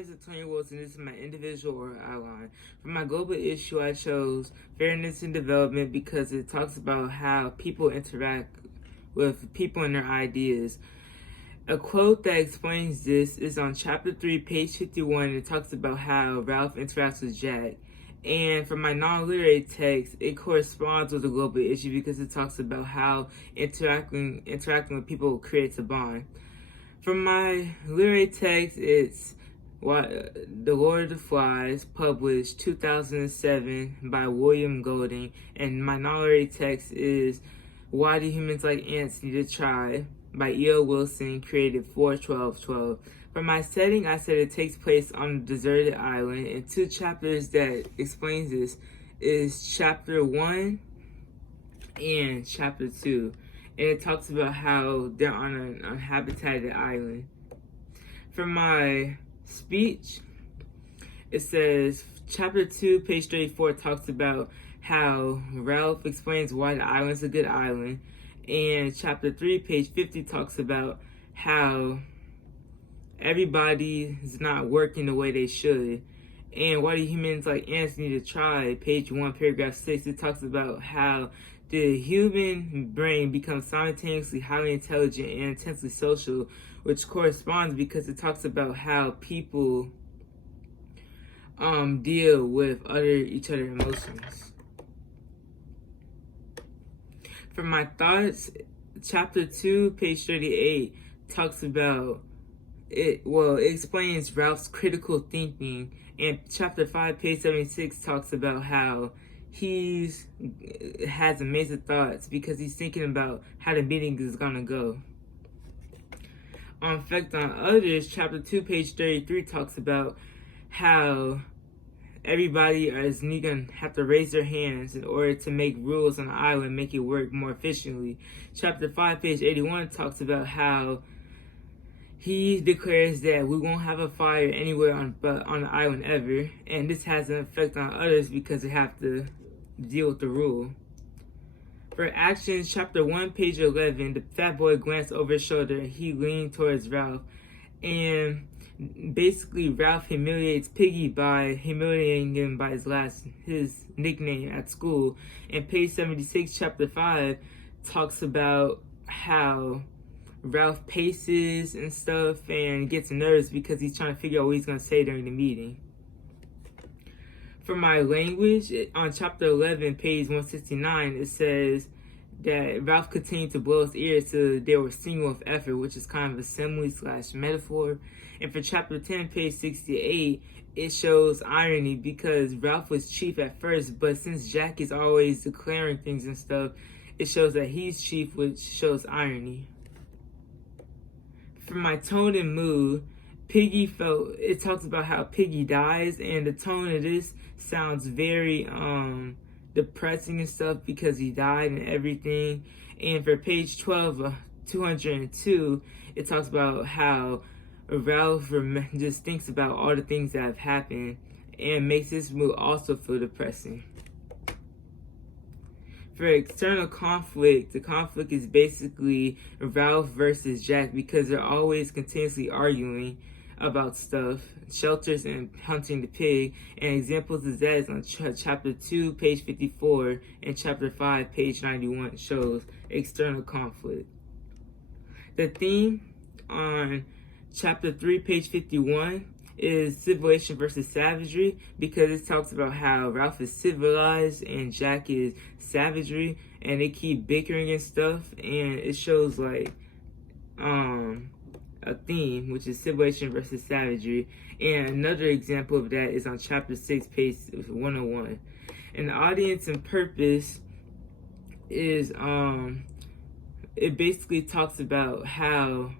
name is Antonio Wilson. This is my individual or outline. For my global issue, I chose fairness in development because it talks about how people interact with people and their ideas. A quote that explains this is on chapter 3, page 51. It talks about how Ralph interacts with Jack. And for my non-literary text, it corresponds with the global issue because it talks about how interacting with people creates a bond. For my literary text, it's The Lord of the Flies, published 2007 by William Golding. And my non-literary text is Why Do Humans Like Ants Need to Try by E.O. Wilson, created 4/12/12. For my setting, I said it takes place on a deserted island, and two chapters that explains this is chapter 1 and chapter 2. And it talks about how they're on an uninhabited island. For my speech, it says chapter 2, page 34 talks about how Ralph explains why the island's a good island. And chapter 3, page 50 talks about how everybody is not working the way they should. And Why Do Humans Like Ants Need to Try, page 1, paragraph 6, it talks about how the human brain becomes simultaneously highly intelligent and intensely social, which corresponds because it talks about how people deal with each other emotions. For my thoughts, chapter 2, page 38 talks about it explains Ralph's critical thinking, and chapter 5, page 76 talks about how he has amazing thoughts because he's thinking about how the meeting is gonna go. On Effect on Others, chapter 2, page 33 talks about how everybody is gonna have to raise their hands in order to make rules on the island, make it work more efficiently. Chapter 5, page 81 talks about how he declares that we won't have a fire anywhere on the island ever, and this has an effect on others because they have to deal with the rule. For actions, chapter 1, page 11, the fat boy glanced over his shoulder. He leaned towards Ralph, and basically Ralph humiliates Piggy by humiliating him by his nickname at school. And page 76, chapter 5, talks about how Ralph paces and stuff and gets nervous because he's trying to figure out what he's going to say during the meeting. For my language, on chapter 11, page 169, it says that Ralph continued to blow his ears till they were singing with effort, which is kind of a simile/metaphor. And for chapter 10, page 68, it shows irony because Ralph was chief at first, but since Jack is always declaring things and stuff, it shows that he's chief, which shows irony. For my tone and mood, it talks about how Piggy dies, and the tone of this sounds very depressing and stuff because he died and everything. And for page 12, 202, it talks about how Ralph just thinks about all the things that have happened and makes this mood also feel depressing. For external conflict, the conflict is basically Ralph versus Jack because they're always continuously arguing about stuff, shelters and hunting the pig. And examples of that is on chapter 2, page 54, and chapter 5, page 91 shows external conflict. The theme on chapter 3, page 51 is civilization versus savagery because it talks about how Ralph is civilized and Jack is savagery, and they keep bickering and stuff, and it shows like a theme, which is civilization versus savagery. And another example of that is on chapter 6, page 101. And the audience and purpose is it basically talks about how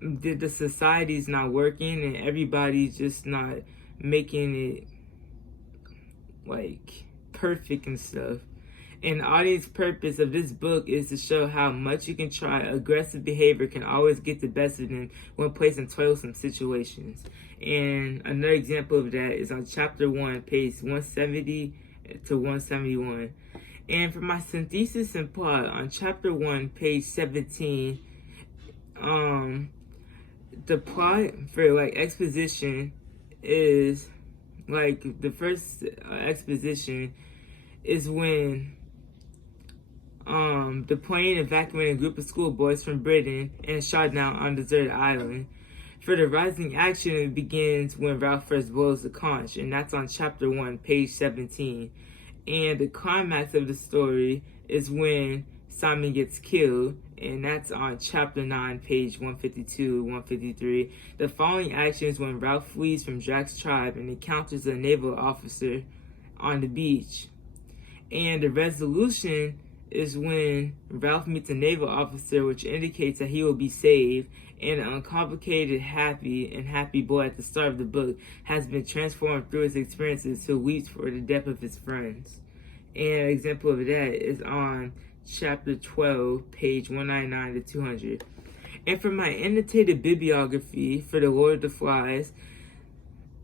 the society is not working and everybody's just not making it like perfect and stuff. And the audience purpose of this book is to show how much you can try. Aggressive behavior can always get the best of them when placed in toilsome situations. And another example of that is on chapter 1, page 170 to 171. And for my synthesis and plot on chapter 1, page 17, the plot for like exposition is like the first exposition is when the plane evacuated a group of schoolboys from Britain and shot down on a deserted island. For the rising action, it begins when Ralph first blows the conch, and that's on chapter 1, page 17. And the climax of the story is when Simon gets killed, and that's on chapter 9, page 152, 153. The following action is when Ralph flees from Jack's tribe and encounters a naval officer on the beach. And the resolution is when Ralph meets a naval officer, which indicates that he will be saved, and an uncomplicated, happy boy at the start of the book has been transformed through his experiences who weeps for the death of his friends. And an example of that is on chapter 12, page 199 to 200. And for my annotated bibliography for The Lord of the Flies,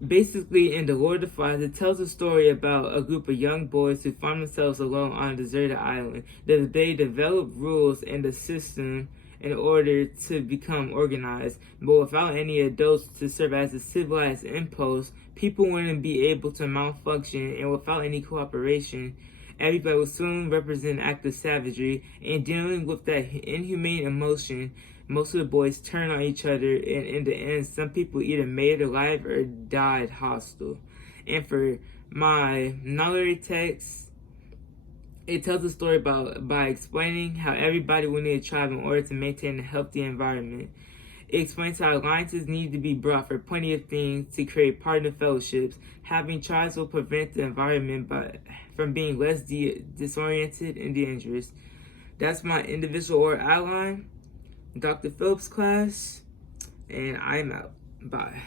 basically in The Lord of the Flies, it tells a story about a group of young boys who find themselves alone on a deserted island. They develop rules and a system in order to become organized, but without any adults to serve as a civilized impost, people wouldn't be able to malfunction, and without any cooperation, everybody will soon represent an act of savagery. And dealing with that inhumane emotion, most of the boys turn on each other, and in the end, some people either made it alive or died hostile. And for my knowledge text, it tells a story by explaining how everybody will need a tribe in order to maintain a healthy environment. It explains how alliances need to be brought for plenty of things to create partner fellowships. Having tribes will prevent the environment from being less disoriented and dangerous. That's my individual or outline. Dr. Phillips class, and I'm out. Bye.